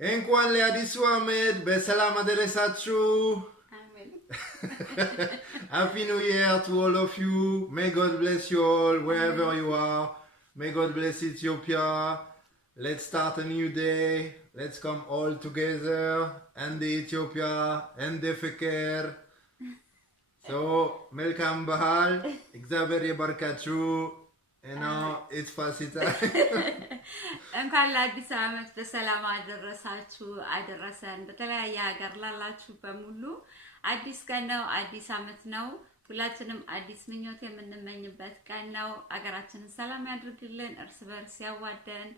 እንኳን ለአዲሱ ዓመት በሰላም አደረሳችሁ. Amen. Happy New Year to all of you. May God bless you all wherever you are. May God bless Ethiopia. Let's start a new day. Let's come all together and the Ethiopia and the Feker. So, መልካም በዓል. እግዚአብሔር ይባርካችሁ. And now it's fasita. እንኳን ለአዲስ ዓመት በሰላም አደረሰን በተለያየ ሀገር ላላችሁ በሙሉ አዲስ ቀን ነው አዲስ ዓመት ነው ሁላችንም አዲስ ምኞት የምንመኝበት ቀን ነው አገራችንን ሰላም ያድርግልን እርስ በርስ ያዋደን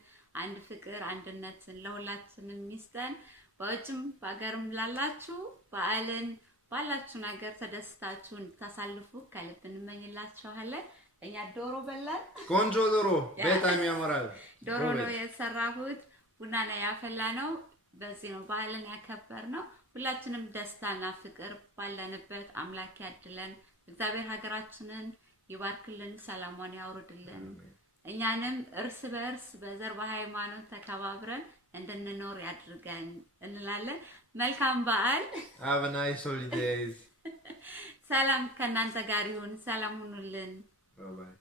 አንድ ፍቅር አንድነትን ለሁላችንም ይስጠን በውጭም በአገርም ላላችሁ በዓልን ባላችሁ ነገር ተደስታችሁ እንድታሳልፉ ከልብ እንመኝላችኋለን እኛ ዶሮ በላን ቆንጆ ዶሮ በጣም ያምራል ዶሮ ነው የሰራሁት ቡና ነው ያፈላነው በዚህ ነው በዓልን ያከበርነው ሁላችንም ደስታና ፍቅር ባለንበት አምላክ ያድለን እግዚአብሔር ሀገራችንን ይባርክልን ሰላሙን ያውርድልን እኛንም እርስ በርስ በዘር በሃይማኖት ተከባብረን እንድንኖር ያድርገን እንላለን መልካም በዓል Have a nice holidays ሰላም ከናንተ ጋር ይሁን ሰላም ሁኑልን Bye bye